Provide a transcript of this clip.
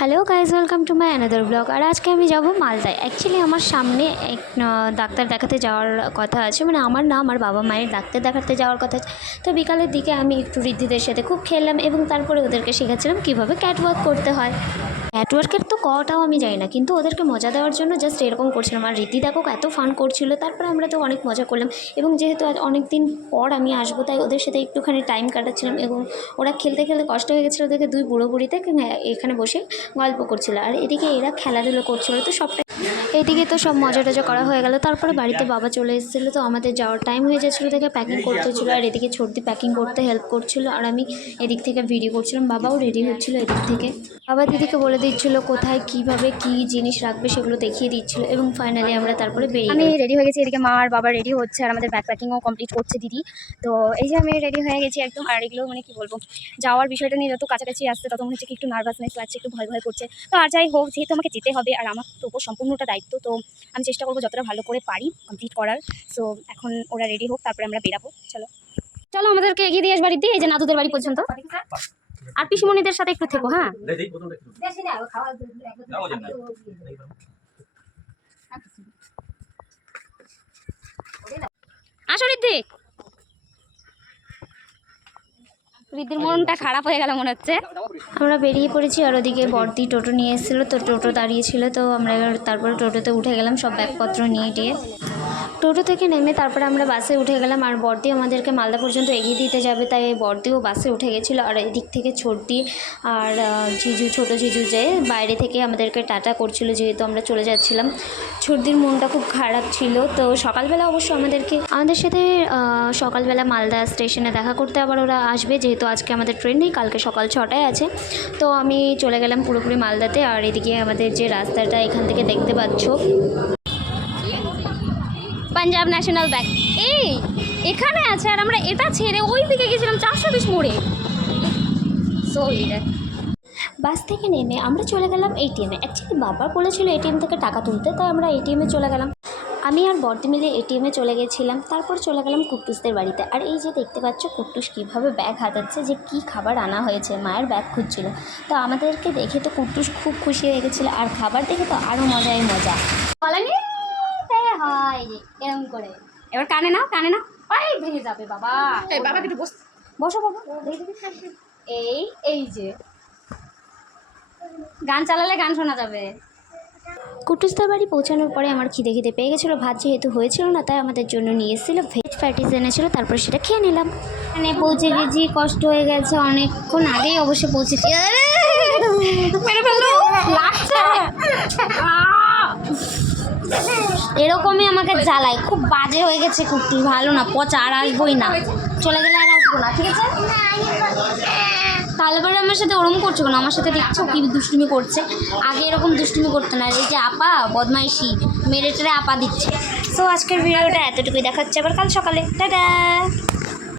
Hello guys welcome to my another blog আর আজকে আমি যাব মালদায়। অ্যাকচুয়ালি আমার সামনে এক ডাক্তার দেখাতে যাওয়ার কথা আছে। মানে আমার না আমার বাবা মায়ের ডাক্তার দেখাতে যাওয়ার কথা আছে। তো বিকালের দিকে আমি একটু ঋদ্ধিদের সাথে খুব খেললাম এবং তারপরে ওদেরকে শেখাচ্ছিলাম কীভাবে ক্যাটওয়ার্ক করতে হয়। ক্যাটওয়ার্কের তো কটাও আমি জানি না, কিন্তু ওদেরকে মজা দেওয়ার জন্য জাস্ট এরকম করছিলাম। আর রীতি দেখো এত ফান করছিল, তারপরে আমরা তো অনেক মজা করলাম। এবং যেহেতু আজ অনেক দিন পর আমি আসব, তাই ওদের সাথে একটুখানি টাইম কাটাচ্ছিলাম এবং ওরা খেলতে খেলতে কষ্ট হয়ে গেছিল দেখে দুই বুড়ো বুড়িতে এখানে বসে গল্প করছিল। আর এদিকে এরা খেলাধুলো করছিল। তো সবটা এইদিকে তো সব মজা টজা করা হয়ে গেল। তারপরে বাড়িতে বাবা চলে এসেছিল তো আমাদের যাওয়ার টাইম হয়ে যাচ্ছিল দেখে প্যাকিং করতে হচ্ছিল আর এদিকে ছর্দি প্যাকিং করতে হেল্প করছিল আর আমি এদিক থেকে ভিডিও করছিলাম বাবাও রেডি হচ্ছিল এদিক থেকে। বাবা দিদিকে বলে দিচ্ছিল কোথায় কীভাবে কি জিনিস রাখবে সেগুলো দেখিয়ে দিচ্ছিল এবং ফাইনালি আমরা তারপরে বেরিয়ে আমি রেডি হয়ে গেছি এদিকে মা আর বাবা রেডি হচ্ছে আর আমাদের ব্যাগ প্যাকিংও কমপ্লিট করছে দিদি। তো এই যে আমি রেডি হয়ে গেছি একদম আর এগুলো মানে কি বলব যাওয়ার বিষয়টা নিয়ে যত কাছাকাছি আসছে তত মনে হচ্ছে কি একটু নার্ভাসনেস লাগছে একটু ভয় ভয় করছে। তো আর যাই হোক যেহেতু আমাকে যেতে হবে আর আমার তো সম্পূর্ণটা দায়িত্ব, তো আমি চেষ্টা করব যতটা ভালো করে পারি কমপ্লিট করার। সো এখন ওরা রেডি হোক, তারপরে আমরা বেরাবো। চলো। চলো আমাদেরকে এগিয়ে দিয়ে আস বাড়ি দিয়ে এই যে নাদুদের বাড়ি পর্যন্ত। আর পিসমণিদের সাথে একটু থেকো হ্যাঁ? আসো রিদ্ধি রিদ্ধির মনটা খারাপ হয়ে গেল মনে হচ্ছে। আমরা বেরিয়ে পড়েছি আর ওদিকে বর্দি টোটো নিয়ে এসেছিল, তো টোটো দাঁড়িয়েছিল তো আমরা তারপরে টোটোতে উঠে গেলাম, সব ব্যাগপত্র নিয়ে টিয়ে। টোটো থেকে নেমে তারপরে আমরা বাসে উঠে গেলাম। আর বর্দি আমাদেরকে মালদা পর্যন্ত এগিয়ে দিতে যাবে, তাই বর্দিও বাসে উঠে গেছিল। আর এদিক থেকে ছর্দি আর জিজু, ছোটো জিজু যে বাইরে থেকে আমাদেরকে টাটা করছিল যেহেতু আমরা চলে যাচ্ছিলাম। ছর্দির মনটা খুব খারাপ ছিল। তো সকালবেলা অবশ্য আমাদেরকে, আমাদের সাথে সকালবেলা মালদা স্টেশনে দেখা করতে আবার ওরা আসবে। যেহেতু আজকে আমাদের ট্রেন নেই, কালকে সকাল ছটায় আছে। তো আমি চলে গেলাম পুরোপুরি মালদাতে। আর এদিকে আমাদের যে রাস্তাটা এখান থেকে দেখতে পাচ্ছ পাঞ্জাব ন্যাশনাল ব্যাংক। এই, এখানে আছে আর আমরা এটা ছেড়ে ওই দিকে গেছিলাম চারশো বিশ মোড়ে। সো বাস থেকে নেমে আমরা চলে গেলাম এটিএমে অ্যাকচুয়ালি বাবা বলেছিল এটিএম থেকে টাকা তুলতে, তাই আমরা এটিএমে চলে গেলাম। আমি আর বর্দি মিলে এটিএমে চলে গেছিলাম, তারপর চলে গেলাম কুট্টুসদের বাড়িতে। আর এই যে দেখতে পাচ্ছ, কুট্টুস কীভাবে ব্যাগ হাতাচ্ছে, যে কি খাবার আনা হয়েছে, মায়ের ব্যাগ খুঁজছিল। তো আমাদেরকে দেখে তো কুট্টুস খুব খুশি হয়ে গেছিল, আর খাবার দেখে তো আরও মজাই মজা। বলেনি হয় এরকম করে। এবার কানে নাও কানে নাও। ওই ভেঙে যাবে বাবা। বাবা একটু বস। বসো বাবা এই এই যে। গান চালালে গান শোনা যাবে। কুটুসদের বাড়ি পৌঁছানোর পরে আমার খিদে খিদে পেয়ে গেছিল। ভাত যেহেতু হয়েছিল না তাই আমাদের জন্য নিয়ে এসেছিল। ভেজ ফ্যাটিস এনেছিলো তারপর সেটা খেয়ে নিলাম। এখানে পৌঁছে গেছি কষ্ট হয়ে গেছে অনেকক্ষণ আগেই অবশ্য পৌঁছেছি আরে! মেরে ফেলল লাগছে আহ! এরকমই আমাকে জ্বালায়, খুব বাজে হয়ে গেছে কুর্তি, ভালো না, পচা, আর আসবোই না। চলে গেলে আর আসব না, ঠিক আছে? তাহলে পরে আমার সাথে ওরম করছ কেন? আমার সাথে দেখছ কি দুষ্টুমি করছে? আগে এরকম দুষ্টুমি করতো না। এই যে আপা, বদমাইশি, মেরে টেরে আপা দিচ্ছে। সো আজকের ভিডিওটা এতটুকুই। দেখাচ্ছে আবার কাল সকালে। টাটা!